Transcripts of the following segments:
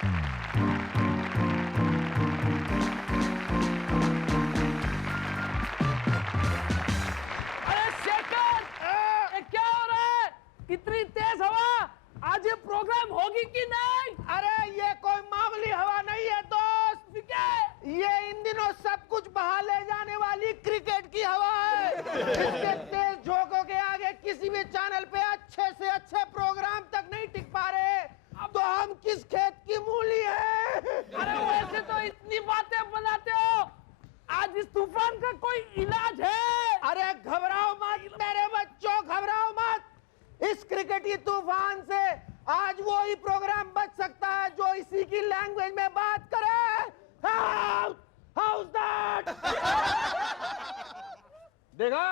अरे शेखर, ये क्या हो रहा है? इतनी तेज हवा, आज ये प्रोग्राम होगी कि नहीं? अरे ये कोई मामूली हवा नहीं है दोस्त, ये इन दिनों सब कुछ बहा ले जाने वाली क्रिकेट की हवा है। इसके तेज झोंकों के आगे किसी भी चैनल पे अच्छे से अच्छे प्रोग्राम तक नहीं टिक पा रहे, तो हम किस खेत की मूली है? अरे वैसे तो इतनी बातें बनाते हो, आज इस तूफान का कोई इलाज है? अरे घबराओ मत मेरे बच्चों, घबराओ मत। इस क्रिकेटी तूफान से आज वो ही प्रोग्राम बच सकता है जो इसी की लैंग्वेज में बात करे। House that? देखा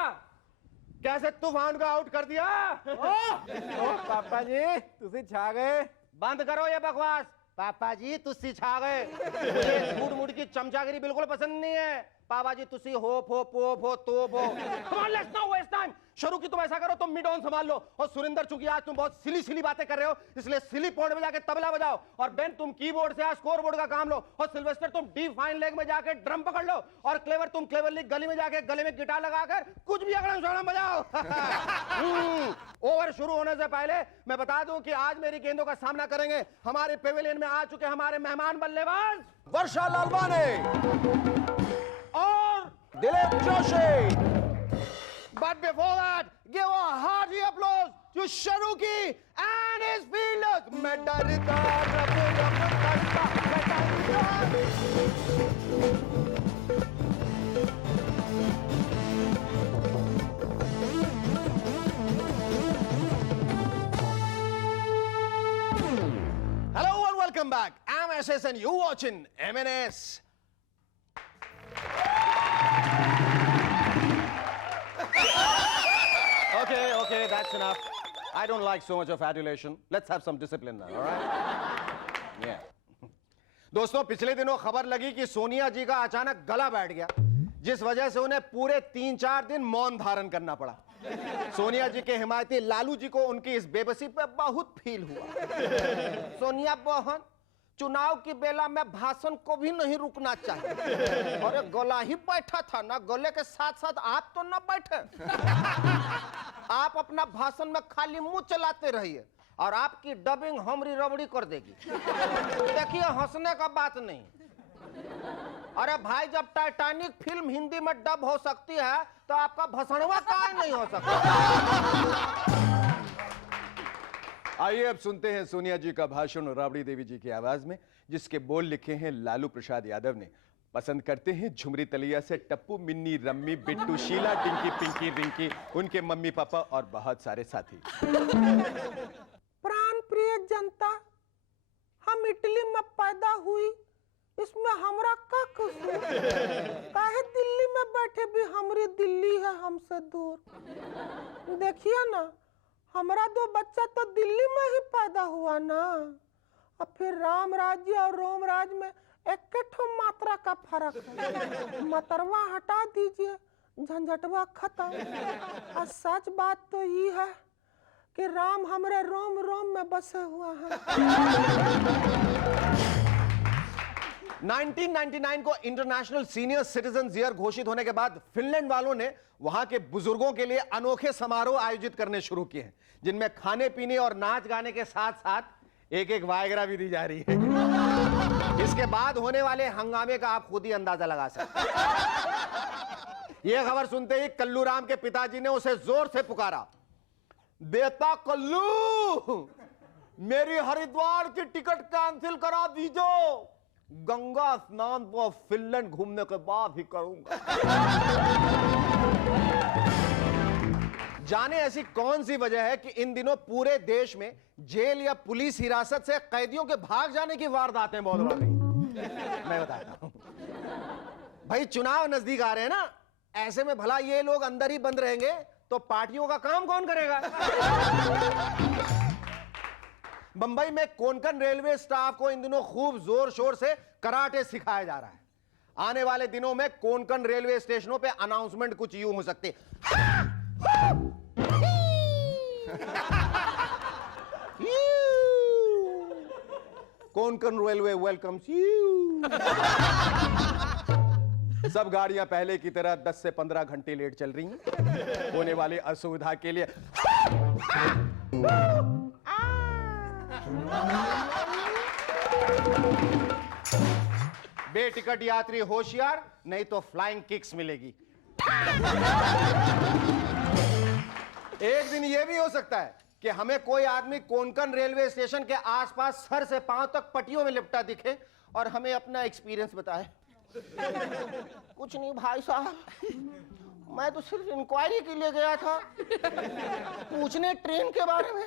कैसे तूफान को आउट कर दिया? ओ पापा जी तुसी छा गए। बंद करो ये बकवास। पापा जी तुसी छा गए। मुझे मूड मूड की चमचागिरी बिल्कुल पसंद नहीं है। पापा जी तुसी होप हो पोप हो तोप हो। Come on, let's not waste time. शुरू की तुम ऐसा करो, तुम मिड ऑन संभाल लो। और सुरिंदर चूंकि आज तुम बहुत सिली सिली बातें कर रहे हो, इसलिए सिली पॉइंट में जाके तबला बजाओ। और बेन तुम कीबोर्ड से आज स्कोर बोर्ड का काम लो। और सिल्वेस्टर तुम डी फाइन लेग में जाके ड्रम पकड़ लो। और क्लेवर तुम क्लेवरली गली में जाके गले में गिटार लगाकर कुछ भी अगड़म शगड़म बजाओ। ओवर शुरू होने से पहले मैं बता दूं कि आज मेरी गेंदों का सामना करेंगे हमारे पेविलियन में आ चुके हमारे मेहमान बल्लेबाज वर्षा लालवानी और Dilip Joshi. But before that, give a hearty applause to Sharuki and his fielders. मैं डरता रब रब करता, मैं डरता। Hello and welcome back. I'm SS and you watching MNS. Okay, that's enough. I don't like so much of adulation. Let's have some discipline now, all right? Yeah. दोस्तों पिछले दिनों खबर लगी कि सोनिया जी का अचानक गला बैठ गया, जिस वजह से उन्हें पूरे 3-4 दिन मौन धारण करना पड़ा। सोनिया जी के हिमायती लालू जी को उनकी इस बेबसी पे बहुत फील हुआ। सोनिया बहन, चुनाव की बेला में भाषण को भी नहीं रुकना चाहिए। अरे गला ही बैठा था ना, गले के साथ साथ आप तो ना बैठे। आप अपना भाषण में खाली मुंह चलाते रहिए और आपकी डबिंग हमरी रबड़ी कर देगी। देखिए हंसने का बात नहीं। अरे भाई जब टाइटैनिक फिल्म हिंदी में डब हो सकती है तो आपका भसड़वा काहे नहीं हो सकता? आइए अब सुनते हैं सोनिया जी का भाषण राबड़ी देवी जी की आवाज में, जिसके बोल लिखे हैं लालू प्रसाद यादव ने। पसंद करते हैं झुमरी तलिया से टप्पू, मिन्नी, रम्मी, बिट्टू, शीला, टिंकी, पिंकी, रिंकी, उनके मम्मी पापा और बहुत सारे साथी। प्राण प्रिय जनता, हम इटली में पैदा हुई, इसमें हमरा का कसूर? काहे दिल्ली में बैठे भी हमारी दिल्ली है हमसे दूर। देखिए ना, हमारा 2 बच्चा तो दिल्ली में ही पैदा हुआ ना। अब फिर राम राज्य और रोम राज्य में एक मात्रा का फर्क है। मतरवा हटा दीजिए, झंझटवा खत्म। और सच बात तो ये है कि राम हमारे रोम रोम में बसे हुआ है। 1999 को इंटरनेशनल सीनियर सिटीजन ईयर घोषित होने के बाद फिनलैंड वालों ने वहां के बुजुर्गों के लिए अनोखे समारोह आयोजित करने शुरू किए हैं, जिनमें खाने पीने और नाच गाने के साथ साथ एक वायग्रा भी दी जा रही है। इसके बाद होने वाले हंगामे का आप खुद ही अंदाजा लगा सकते हैं। यह खबर सुनते ही कल्लू राम के पिताजी ने उसे जोर से पुकारा, बेटा कल्लू, मेरी हरिद्वार की टिकट कैंसिल करा दीजिए, गंगा स्नान को फिनलैंड घूमने के बाद ही करूंगा। जाने ऐसी कौन सी वजह है कि इन दिनों पूरे देश में जेल या पुलिस हिरासत से कैदियों के भाग जाने की वारदातें बहुत बढ़ रही। मैं बताता हूं भाई, चुनाव नजदीक आ रहे हैं ना, ऐसे में भला ये लोग अंदर ही बंद रहेंगे तो पार्टियों का काम कौन करेगा? बंबई में कोंकण रेलवे स्टाफ को इन दिनों खूब जोर शोर से कराटे सिखाया जा रहा है। आने वाले दिनों में कोंकण रेलवे स्टेशनों पे अनाउंसमेंट कुछ यूं हो सकती है, कोंकण रेलवे वेलकम्स यू। सब गाड़ियां पहले की तरह 10 से 15 घंटे लेट चल रही हैं। होने वाली असुविधा के लिए बेटिकट यात्री होशियार, नहीं तो फ्लाइंग किक्स मिलेगी। एक दिन यह भी हो सकता है कि हमें कोई आदमी कोंकण रेलवे स्टेशन के आसपास सर से पांव तक पट्टियों में लिपटा दिखे और हमें अपना एक्सपीरियंस बताए। कुछ नहीं भाई साहब, मैं तो सिर्फ इंक्वायरी के लिए गया था, पूछने ट्रेन के बारे में।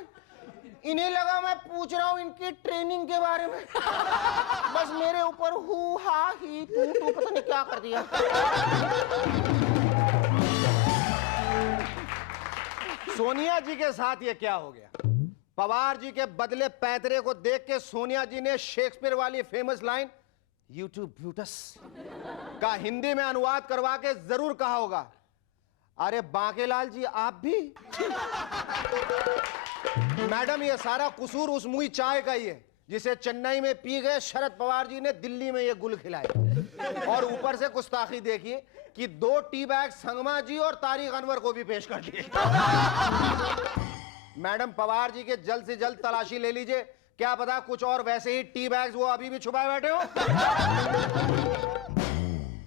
इन्हें लगा मैं पूछ रहा हूं इनकी ट्रेनिंग के बारे में। बस मेरे ऊपर हु हा ही तू पता नहीं क्या कर दिया। सोनिया जी के साथ ये क्या हो गया? पवार जी के बदले पैतरे को देख के सोनिया जी ने शेक्सपियर वाली फेमस लाइन यूट्यूब ब्यूटस का हिंदी में अनुवाद करवा के जरूर कहा होगा, अरे बांकेलाल जी आप भी। मैडम ये सारा कसूर उस मुई चाय का ही है जिसे चेन्नई में पी गए शरद पवार जी ने दिल्ली में ये गुल खिलाए। और ऊपर से गुस्ताखी देखिए कि 2 टी बैग संगमा जी और तारिक अनवर को भी पेश कर दिए। मैडम पवार जी के जल्द से जल्द तलाशी ले लीजिए, क्या पता कुछ और वैसे ही टी बैग्स वो अभी भी छुपाए बैठे हो।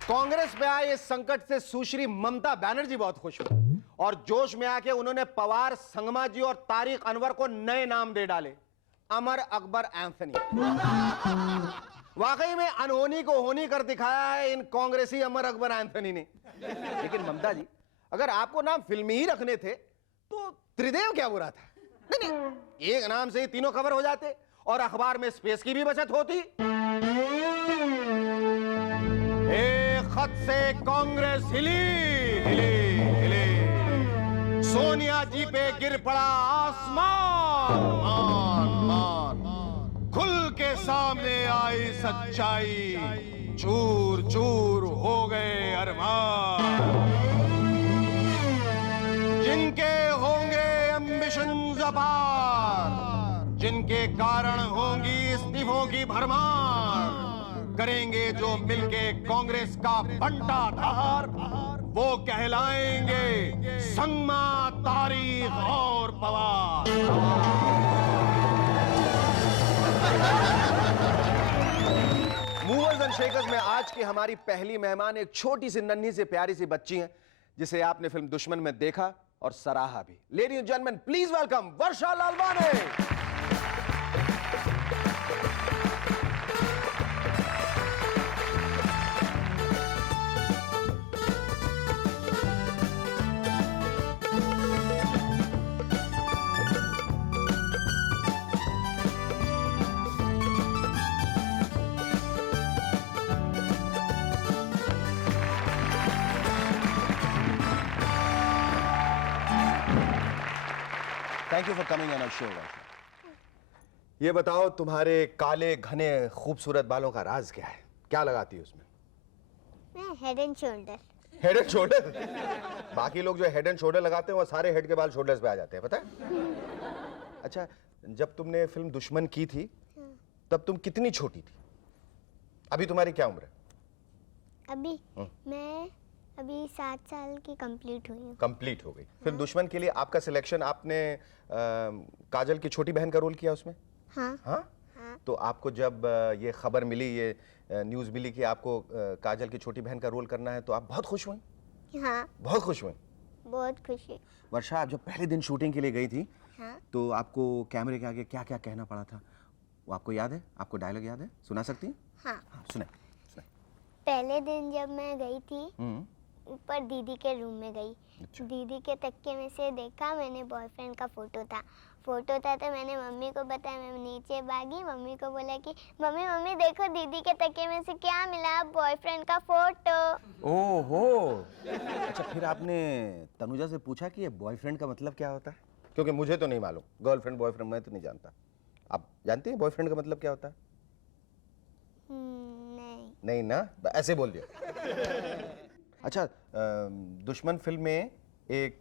कांग्रेस में आए इस संकट से सुश्री ममता बनर्जी बहुत खुश हुई और जोश में आके उन्होंने पवार, संगमा जी और तारिक अनवर को नए नाम दे डाले, अमर अकबर एंथनी। वाकई में अनहोनी को होनी कर दिखाया है इन कांग्रेसी अमर अकबर एंथनी ने। लेकिन ममता जी, अगर आपको नाम फिल्मी ही रखने थे तो त्रिदेव क्या बुरा था? नहीं, एक नाम से ही तीनों कवर हो जाते और अखबार में स्पेस की भी बचत होती। एक खत से कांग्रेस हिली हिली हिली, सोनिया जी पे गिर पड़ा आसमान। खुल के सामने आई सच्चाई, चूर चूर हो गए अरमान। जिनके होंगे एम्बिशंस अपार, जिनके कारण होंगी इस्तीफों की भरमार, करेंगे जो मिलके कांग्रेस का बंटाधार, वो कहलाएंगे संगमा, तारिक और पवार। मूवर्स एंड शेकर्स में आज की हमारी पहली मेहमान एक छोटी सी नन्ही सी प्यारी सी बच्ची हैं जिसे आपने फिल्म दुश्मन में देखा और सराहा भी। Ladies and gentleman please welcome Varsha Lalwani. Thank you for coming on our show. ये बताओ तुम्हारे काले घने खूबसूरत बालों का राज क्या है? क्या लगाती है उसमें? मैं head and shoulder. Head and shoulder? बाकी लोग जो हेड एंड शोल्डर लगाते हैं वो सारे हेड के बाल शोल्डर्स पे आ जाते हैं, पता है? अच्छा, जब तुमने फिल्म दुश्मन की थी तब तुम कितनी छोटी थी? अभी तुम्हारी क्या उम्र है? अभी मैं अभी 7 साल की कंप्लीट हुई हूँ। कंप्लीट हो गई। फिल्म दुश्मन के लिए आपका सिलेक्शन, आपने काजल की छोटी बहन का रोल किया उसमें? हाँ। हाँ? तो आपको जब ये खबर मिली, ये न्यूज़ मिली कि आपको काजल की छोटी बहन का रोल करना है तो आप बहुत खुश हुई? हाँ, बहुत खुश हुई। बहुत खुशी। वर्षा, आप जब पहले दिन शूटिंग के लिए गई थी हाँ। तो आपको कैमरे के आगे क्या क्या कहना पड़ा था, वो आपको याद है? आपको डायलॉग याद है? सुना सकती हैं? हाँ। हाँ, सुने। पहले दिन जब मैं गई थी ऊपर दीदी के रूम में गई। अच्छा। दीदी के तकिए में से देखा, मैंने बॉयफ्रेंड का फोटो था तो मैंने मम्मी को बताया। मैं नीचे भागी, मम्मी को बोला कि मम्मी देखो दीदी के तकिए में से क्या मिला, बॉयफ्रेंड का फोटो। ओहो, अच्छा फिर आपने तनुजा से पूछा कि ये बॉयफ्रेंड का मतलब क्या होता है? क्योंकि मुझे तो नहीं मालूम, गर्लफ्रेंड बॉयफ्रेंड मैं तो नहीं जानता। आप जानते हैं बॉयफ्रेंड का मतलब क्या होता है? नहीं ना, ऐसे बोल दिया। अच्छा, दुश्मन फिल्म में एक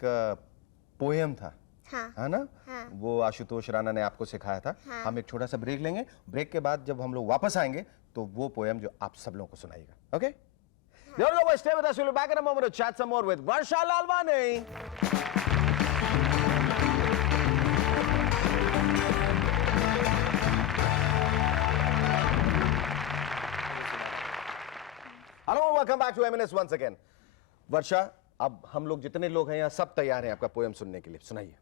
पोएम था, हाँ। है ना? हाँ। वो आशुतोष राणा ने आपको सिखाया था। हाँ। हम एक छोटा सा ब्रेक लेंगे, ब्रेक के बाद जब हम लोग वापस आएंगे तो वो पोएम जो आप सब लोगों को सुनाइएगा। Okay? Don't go away, stay with us. We'll be back in a moment to chat some more with Varsha Lalwani. Hello, welcome back to M&S once again. वर्षा, अब हम लोग जितने लोग हैं यहाँ सब तैयार हैं आपका पोएम सुनने के लिए। सुनाइए।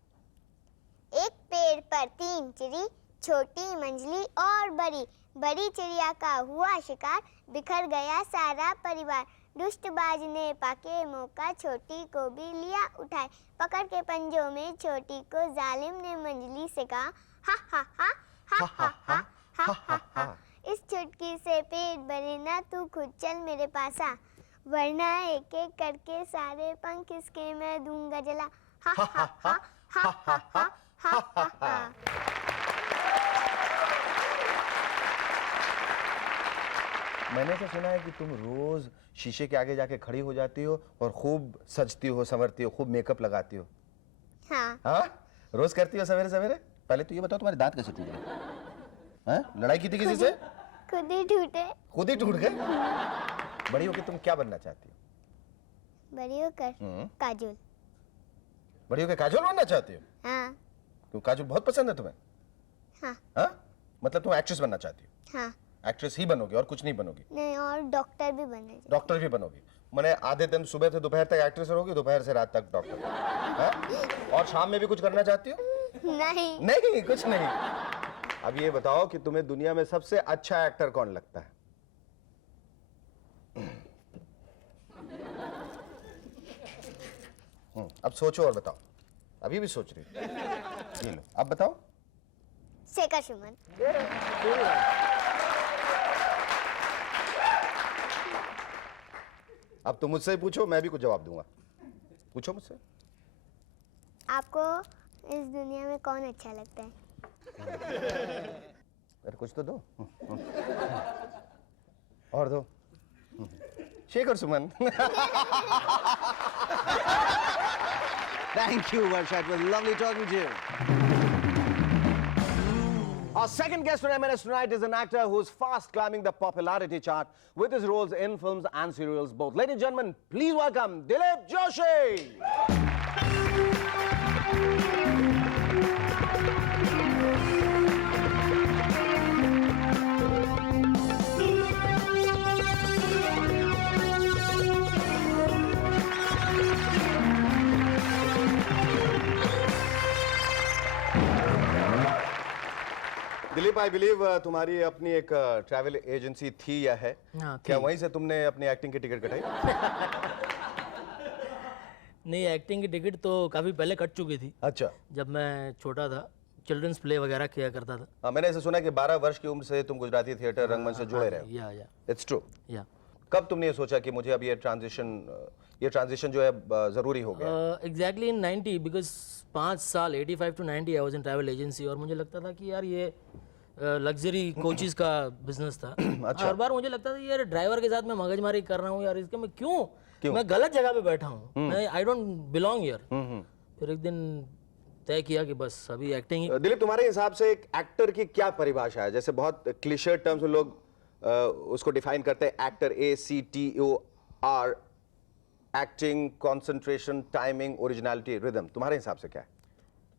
एक पेड़ पर 3 चिड़ी, छोटी मंजली और बड़ी। बड़ी चिड़िया का हुआ शिकार, बिखर गया सारा परिवार। दुष्टबाज ने पाके मौका, छोटी को भी लिया उठाए। पकड़ के पंजों में छोटी को जालिम ने मंजली से कहा, हा हा हा हा हा हा हा हा हा। इस चुटकी से पेट भरे ना, तू खुद चल मेरे पास आ, वरना एक एक करके सारे पंख इसके मैं दूंगा जला। हा हा हा हा हा हा हा हा हा। मैंने तो सुना है कि तुम रोज शीशे के आगे जाके खड़ी हो जाती हो और खूब सजती हो, संवरती हो, खूब मेकअप लगाती हो। हाँ। हाँ? रोज करती हो सवेरे सवेरे? पहले तो ये बताओ तुम्हारे दांत कैसे टूटे? हाँ? लड़ाई की थी किसी से? खुद ही टूटे। खुद ही टूट गए? बड़ी होकर तुम क्या बनना चाहती हो? बड़ी होकर काजोल। बड़ी होकर काजोल बनना चाहती हो? हाँ। क्यों, काजोल बहुत पसंद है तुम्हें? हाँ। हाँ? मतलब तुम एक्ट्रेस बनना चाहती हो? हाँ। एक्ट्रेस ही बनोगी और कुछ नहीं बनोगी? नहीं, और डॉक्टर भी बनना चाहिए। डॉक्टर भी बनोगी? मैंने आधे दिन सुबह से दोपहर तक एक्ट्रेस रहोगी, दोपहर से रात तक डॉक्टर। हाँ? और शाम में भी कुछ करना चाहती हो? नहीं। नहीं, कुछ नहीं। अब ये बताओ कि तुम्हें दुनिया में सबसे अच्छा एक्टर कौन लगता है? अब सोचो और बताओ। अभी भी सोच रही हो? ये लो, अब बताओ। शेखर सुमन। अब तुम मुझसे ही पूछो, मैं भी कुछ जवाब दूंगा। पूछो मुझसे। आपको इस दुनिया में कौन अच्छा लगता है? अरे कुछ तो दो। और दो। Shekhar Suman. Thank you, Varsha. It was lovely talking to you. Our second guest on M&S tonight is an actor who's fast climbing the popularity chart with his roles in films and serials both. Ladies and gentlemen, please welcome Dilip Joshi. Dilip, I believe तुम्हारी अपनी एक travel agency थी या है? हाँ, क्या थी। वहीं से तुमने अपनी एक्टिंग की टिकट कटाई? नहीं, एक्टिंग की टिकट तो काफ़ी पहले कट चुकी थी। अच्छा। जब मैं छोटा था, चिल्ड्रंस प्ले वगैरह किया करता था। हाँ, मैंने ऐसे सुना कि 12 वर्ष की उम्र से तुम गुजराती थिएटर रंगमंच से जुड़े रहे। या इट्स ट्रू। या कब तुमने ये सोचा कि मुझे अब ये ट्रांजिशन जो है जरूरी हो गया? एग्जैक्टली इन 90 बिकॉज 5 साल 85 to 90 I was in travel agency और मुझे लगता था कि यार ये लग्जरी कोचेस का बिजनेस था। अच्छा। हर बार मुझे लगता था यार ड्राइवर के साथ मैं मगजमारी कर रहा हूँ यार, इसके मैं क्यों? मैं गलत जगह पे बैठा हूँ, मैं आई डोंट बिलोंग हियर। फिर एक दिन तय किया कि बस अभी एक्टिंग ही। दिलीप, तुम्हारे हिसाब से एक एक्टर की क्या परिभाषा है? जैसे बहुत क्लिशे टर्म्स लोग उसको डिफाइन करते हैं, actor ACTOR, acting, concentration, timing, originality, rhythm. तुम्हारे हिसाब से क्या है?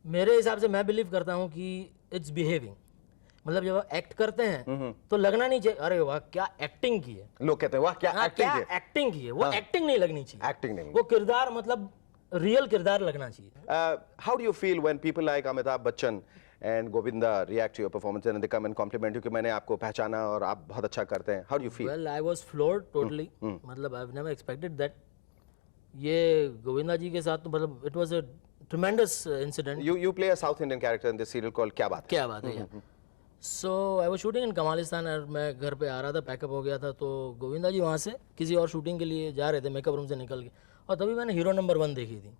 मेरे हिसाब से मैं बिलीव करता हूँ कि इट्स बिहेविंग। मतलब जब आप एक्ट करते हैं तो लगना नहीं चाहिए अरे वाह क्या एक्टिंग की है। लोग कहते हैं वाह क्या एक्टिंग की है। एक्टिंग की है, वो एक्टिंग नहीं लगनी चाहिए। एक्टिंग नहीं। वो किरदार मतलब रियल किरदार लगना चाहिए। How do you feel when people like Amitabh Bachchan and Govinda react to your performance and they come and compliment you कि मैंने आपको पहचाना और आप बहुत अच्छा करते हैं? How do you feel? Well, I was floored totally. मतलब I've never expected that. ये गोविंदा जी के साथ तो मतलब it was a tremendous incident. You play a South Indian character in this serial called क्या बात है? क्या बात है यार। So I was shooting in Kamalistan और मैं घर पे आ रहा था, पैकअप हो गया था, तो गोविंदा जी वहाँ से किसी और शूटिंग के लिए जा रहे थे मेकअप रूम से निकल के, और तभी मैंने हीरो नंबर 1 देखी थी।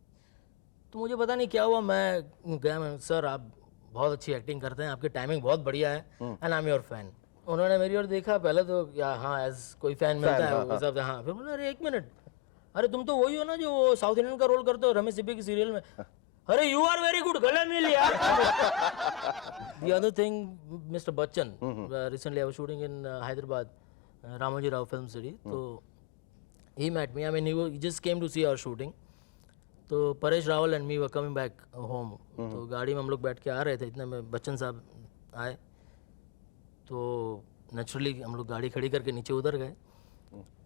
तो मुझे पता नहीं क्या हुआ, मैं गया, मैं सर आप बहुत अच्छी एक्टिंग करते हैं, आपकी टाइमिंग बहुत बढ़िया है and I am your fan. उन्होंने मेरी ओर देखा पहले तो या हाँ एज कोई फैन मिलता है वो सब, हाँ। फिर बोला अरे 1 मिनट, अरे तुम तो वही हो ना जो साउथ इंडियन का रोल करते हो रमेश सिप्पी की सीरियल में। अरे यू आर वेरी गुड, गले मिल यार. The other thing, Mr. Bachchan, recently I was shooting in Hyderabad, Ramoji Rao Film City. So he met me. I mean, he just came to see our shooting. तो Paresh Rawal and me were coming back home. तो गाड़ी में हम लोग बैठ के आ रहे थे, इतने में बच्चन साहब आए. तो नेचुरली हम लोग गाड़ी खड़ी करके नीचे उतर गए.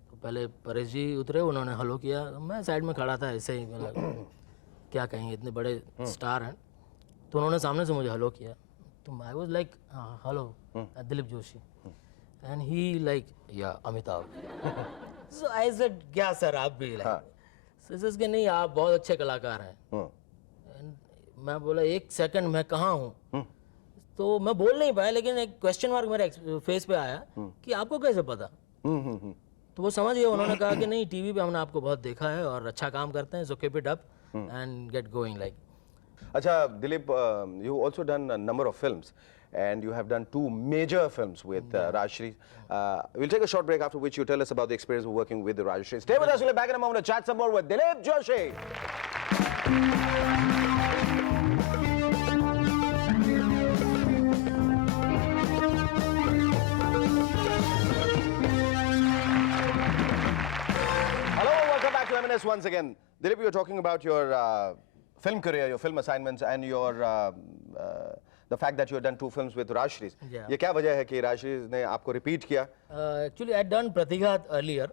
तो पहले परेश जी उतरे, उन्होंने हेलो किया. मैं साइड में खड़ा था ऐसे ही, मतलब क्या कहेंगे, इतने बड़े स्टार हैं. तो उन्होंने सामने से मुझे हेलो किया. तो I was like hello Dilip Joshi, and he like या अमिताभ. सो आई सेड क्या सर आप भी लाइक के नहीं, आप बहुत अच्छे कलाकार हैं. And मैं बोला एक सेकंड मैं कहाँ हूँ. तो मैं बोल नहीं पाया, लेकिन एक क्वेश्चन मार्क मेरे फेस पे आया कि आपको कैसे पता. तो वो समझ गए. उन्होंने कहा कि नहीं, टीवी पे हमने आपको बहुत देखा है और अच्छा काम करते हैं, so keep it up and get going like. अच्छा Dilip, you also done a number of films and you have done 2 major films with Rajshri. We'll take a short break, after which you tell us about the experience of working with Rajshri. Stay with us, we'll be back in a moment to chat some more with Dileep Joshi. Hello, welcome back to M&S once again. Dileep, you're talking about your film career, your film assignments, and your the fact that you have done 2 films with Rajshri. Yeah. ये क्या वजह है कि Rajshri ने आपको repeat किया? Actually, I had done Pratighat earlier,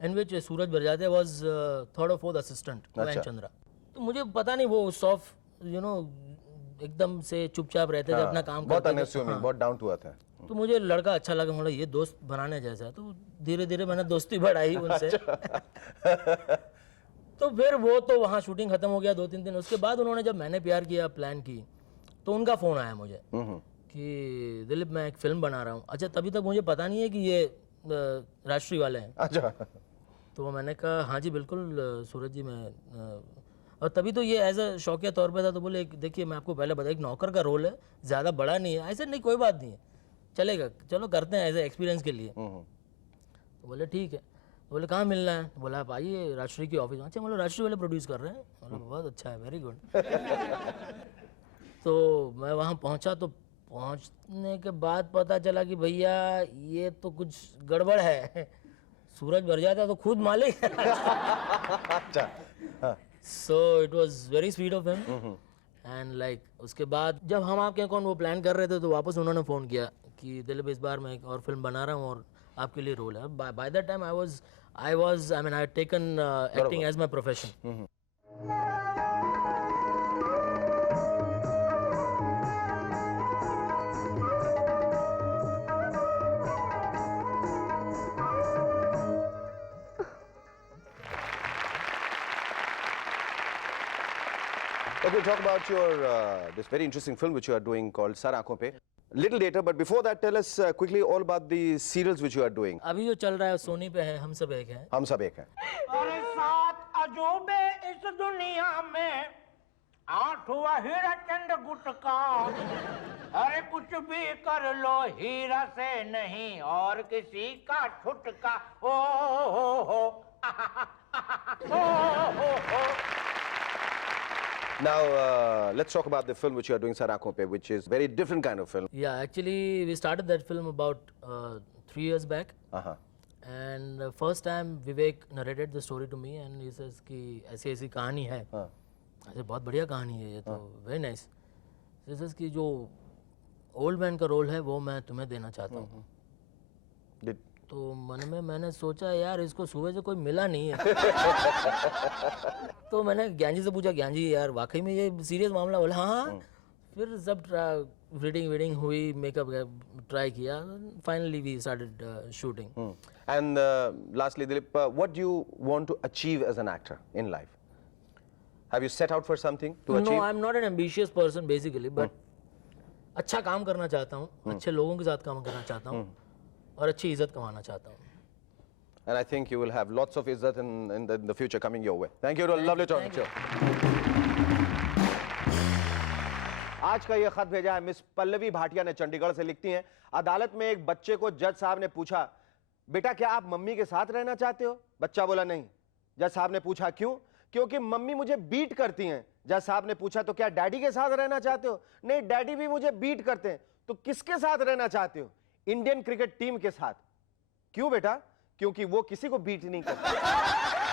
in which Suraj Barjate was third or fourth assistant to अच्छा. N. Chandra. तो मुझे पता नहीं, वो सॉफ्ट एकदम से चुपचाप रहते थे, अपना काम बहुत करते थे. unassuming, बहुत डाउन टू अर्थ है. तो मुझे लड़का अच्छा लगा, मतलब ये दोस्त बनाने जैसा है. तो धीरे धीरे मैंने दोस्ती बढ़ाई उनसे. तो फिर वो तो वहाँ शूटिंग खत्म हो गया 2-3 दिन. उसके बाद उन्होंने जब मैंने प्यार किया प्लान की, तो उनका फ़ोन आया मुझे कि दिलीप मैं एक फ़िल्म बना रहा हूँ. अच्छा, तभी तक मुझे पता नहीं है कि ये राष्ट्रीय वाले हैं. अच्छा. तो मैंने कहा हाँ जी बिल्कुल सूरज जी, मैं और तभी तो ये एज अ शौकिया तौर पे था. तो बोले देखिए मैं आपको पहले बताया, एक नौकर का रोल है, ज़्यादा बड़ा नहीं है. ऐसे नहीं, कोई बात नहीं है, चलेगा, चलो करते हैं एज ए एक्सपीरियंस के लिए. तो बोले ठीक है. बोले कहाँ मिलना है. बोला आप आइए राजश्री की ऑफिस. अच्छा, बोले राजश्री वाले प्रोड्यूस कर रहे हैं. बोला बहुत अच्छा है, वेरी गुड. तो मैं वहाँ पहुँचा. तो पहुँचने के बाद पता चला कि भैया ये तो कुछ गड़बड़ है. सूरज बरजाता तो खुद मालिक. अच्छा. So it was very sweet of him. And like उसके बाद जब हम आपके कौन वो प्लान कर रहे थे, तो वापस उन्होंने फ़ोन किया कि दिलीप इस बार मैं एक और फिल्म बना रहा हूँ और आपके लिए रोल है. By that time I mean I had taken acting as my profession. Okay, talk about your this very interesting film which you are doing called Sar Aankhon Pe. Little later, but before that, tell us quickly all about the serials which you are doing. अभी जो चल रहा है सोनी पे है, हम सब एक हैं. हम सब एक हैं. अरे 7 अजूबे इस दुनिया में, 8वां हीरा चंद गुटका. अरे कुछ भी कर लो हीरा से नहीं और किसी का छुटका. ओ हो हो. Now, let's talk about the film which you are doing, Sar Aankhon Pe, which is very different kind of film. Yeah, actually we started that film about 3 years back. Uh-huh. And first time Vivek narrated the story to me and he says कि ऐसी ऐसी कहानी है. ऐसे बहुत बढ़िया कहानी है ये तो, वेरी नाइस. He says कि जो ओल्ड मैन का रोल है वो मैं तुम्हें देना चाहता हूँ. तो मन में मैंने सोचा यार इसको सुबह से कोई मिला नहीं है. तो मैंने ज्ञान जी से पूछा, ज्ञान जी यार वाकई में ये सीरियस मामला. बोला हाँ. फिर सब रीडिंग हुई, मेकअप ट्राई किया. Finally we started shooting. And lastly, Dilip, what do you want to achieve as an actor in life? Have you set out for something to achieve? No, I'm not an ambitious person basically, but अच्छा काम करना चाहता हूँ, अच्छे लोगों के साथ काम करना चाहता हूँ और अच्छी इज्जत कमाना चाहता हूँ. And I think you will have lots of izzat in the future coming your way. Thank you. Lovely talking to you. आज का ये खत भेजा है मिस पल्लवी भाटिया ने, चंडीगढ़ से. लिखती हैं, अदालत में एक बच्चे को जज साहब ने पूछा, बेटा क्या आप मम्मी के साथ रहना चाहते हो? बच्चा बोला नहीं. जज साहब ने पूछा क्यों? क्योंकि मम्मी मुझे बीट करती हैं। जज साहब ने पूछा तो क्या डैडी के साथ रहना चाहते हो? नहीं, डैडी भी मुझे बीट करते हैं। तो किसके साथ रहना चाहते हो? इंडियन क्रिकेट टीम के साथ। क्यों बेटा? क्योंकि वो किसी को बीट नहीं करते।